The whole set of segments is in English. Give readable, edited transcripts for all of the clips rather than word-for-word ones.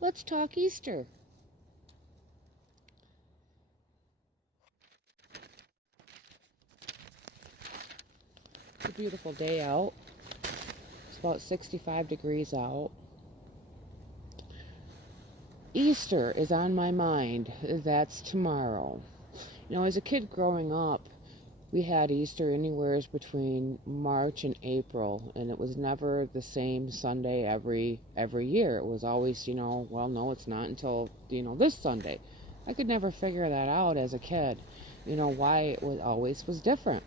Let's talk Easter. It's a beautiful day out. It's about 65 degrees out. Easter is on my mind. That's tomorrow. As a kid growing up, we had Easter anywhere between March and April, and it was never the same Sunday every year. It was always, well, no, it's not until, this Sunday. I could never figure that out as a kid, why it always was different.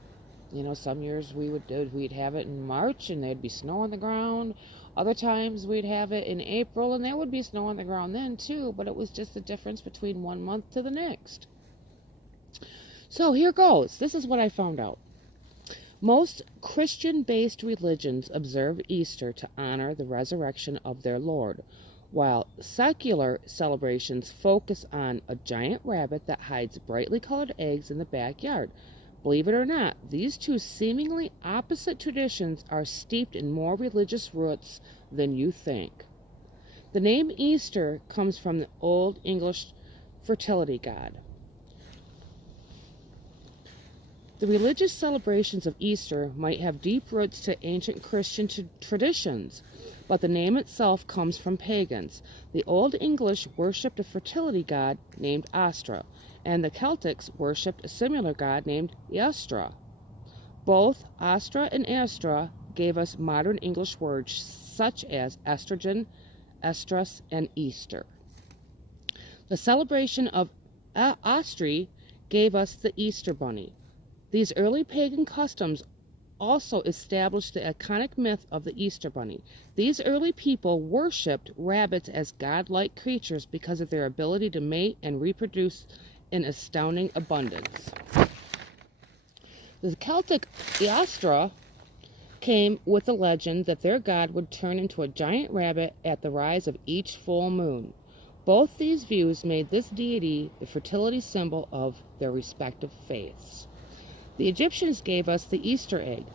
Some years we'd have it in March and there'd be snow on the ground. Other times we'd have it in April and there would be snow on the ground then too, but it was just the difference between one month to the next. So here goes. This is what I found out. Most Christian-based religions observe Easter to honor the resurrection of their Lord, while secular celebrations focus on a giant rabbit that hides brightly colored eggs in the backyard. Believe it or not, these two seemingly opposite traditions are steeped in more religious roots than you think. The name Easter comes from the Old English fertility god. The religious celebrations of Easter might have deep roots to ancient Christian traditions, but the name itself comes from pagans. The Old English worshipped a fertility god named Astra, and the Celtics worshipped a similar god named Eostre. Both Astra and Astra gave us modern English words such as estrogen, estrus, and Easter. The celebration of Astri gave us the Easter Bunny. These early pagan customs also established the iconic myth of the Easter Bunny. These early people worshipped rabbits as godlike creatures because of their ability to mate and reproduce in astounding abundance. The Celtic Eostre came with the legend that their god would turn into a giant rabbit at the rise of each full moon. Both these views made this deity the fertility symbol of their respective faiths. The Egyptians gave us the Easter egg.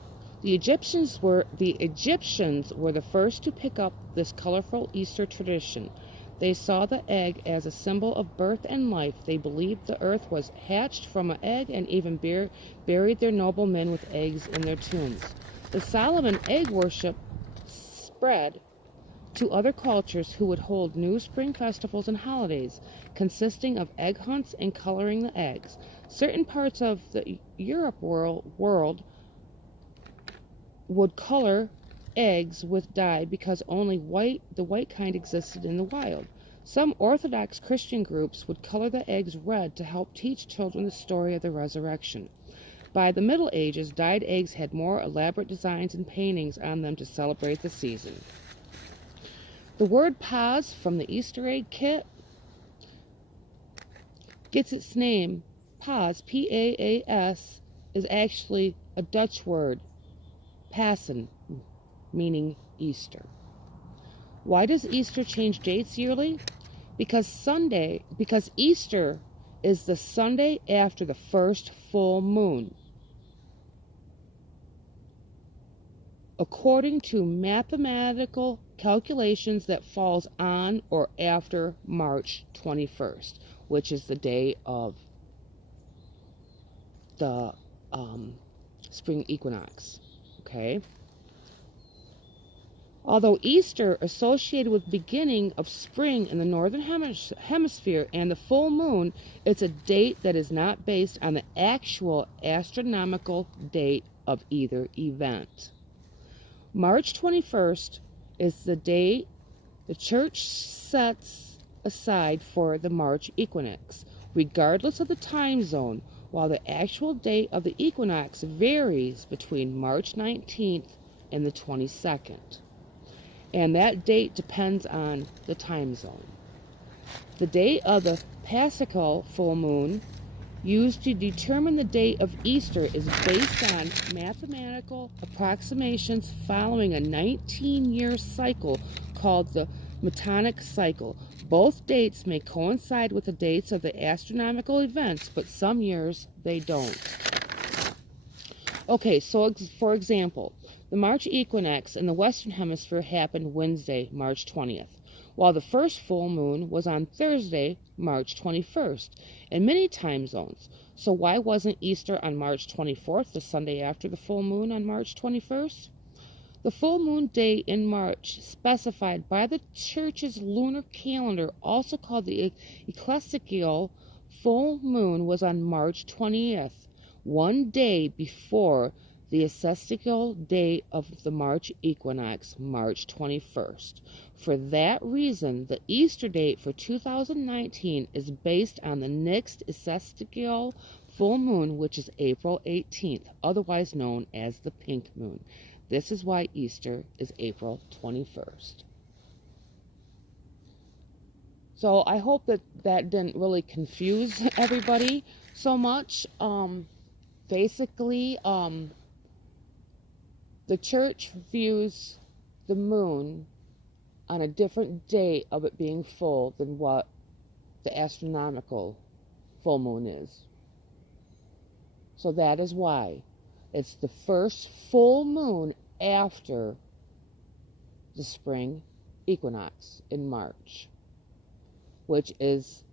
The Egyptians were the first to pick up this colorful Easter tradition. They saw the egg as a symbol of birth and life. They believed the earth was hatched from an egg and even buried their noble men with eggs in their tombs. The Solomon egg worship spread to other cultures who would hold new spring festivals and holidays, consisting of egg hunts and coloring the eggs. Certain parts of the Europe world would color eggs with dye because only the white kind existed in the wild. Some Orthodox Christian groups would color the eggs red to help teach children the story of the resurrection. By the Middle Ages, dyed eggs had more elaborate designs and paintings on them to celebrate the season. The word Paas from the Easter egg kit gets its name. Paas, P-A-A-S, is actually a Dutch word, Pasen, meaning Easter. Why does Easter change dates yearly? Because Easter is the Sunday after the first full moon, according to mathematical calculations that falls on or after March 21st, which is the day of the spring equinox. Okay? Although Easter associated with beginning of spring in the northern hemisphere and the full moon, it's a date that is not based on the actual astronomical date of either event. March 21st is the date the church sets aside for the March equinox, regardless of the time zone, while the actual date of the equinox varies between March 19th and the 22nd. And that date depends on the time zone. The date of the Paschal full moon, used to determine the date of Easter, is based on mathematical approximations following a 19-year cycle called the Metonic cycle. Both dates may coincide with the dates of the astronomical events, but some years they don't. Okay, so for example, the March equinox in the Western Hemisphere happened Wednesday, March 20th, while the first full moon was on Thursday, March 21st, in many time zones. So why wasn't Easter on March 24th, the Sunday after the full moon on March 21st? The full moon day in March, specified by the Church's lunar calendar, also called the ecclesiastical full moon, was on March 20th, one day before the ecclesiastical day of the March equinox, March 21st. For that reason, the Easter date for 2019 is based on the next ecclesiastical full moon, which is April 18th, otherwise known as the pink moon. This is why Easter is April 21st. So I hope that didn't really confuse everybody so much. Basically, the church views the moon on a different date of it being full than what the astronomical full moon is. So that is why. It's the first full moon after the spring equinox in March, which is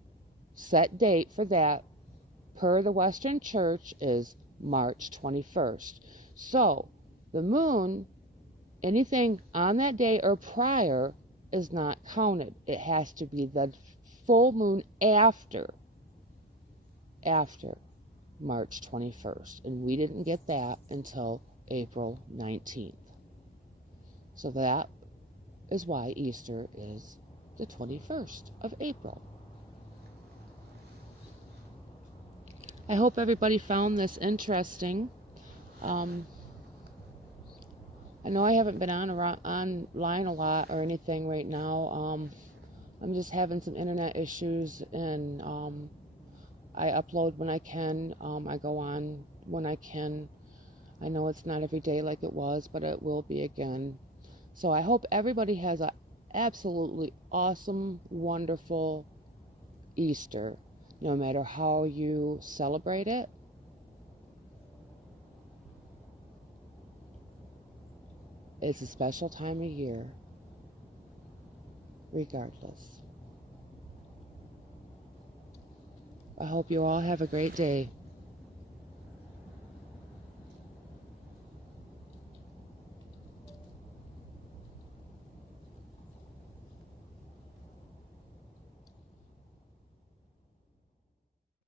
set date for that per the Western Church is March 21st. So the moon, anything on that day or prior, is not counted. It has to be the full moon after March 21st, and we didn't get that until April 19th. So that is why Easter is the 21st of April. I hope everybody found this interesting. I know I haven't been online a lot or anything right now. I'm just having some internet issues, and I upload when I can. I go on when I can. I know it's not every day like it was, but it will be again. So I hope everybody has an absolutely awesome, wonderful Easter, no matter how you celebrate it. It's a special time of year, regardless. I hope you all have a great day.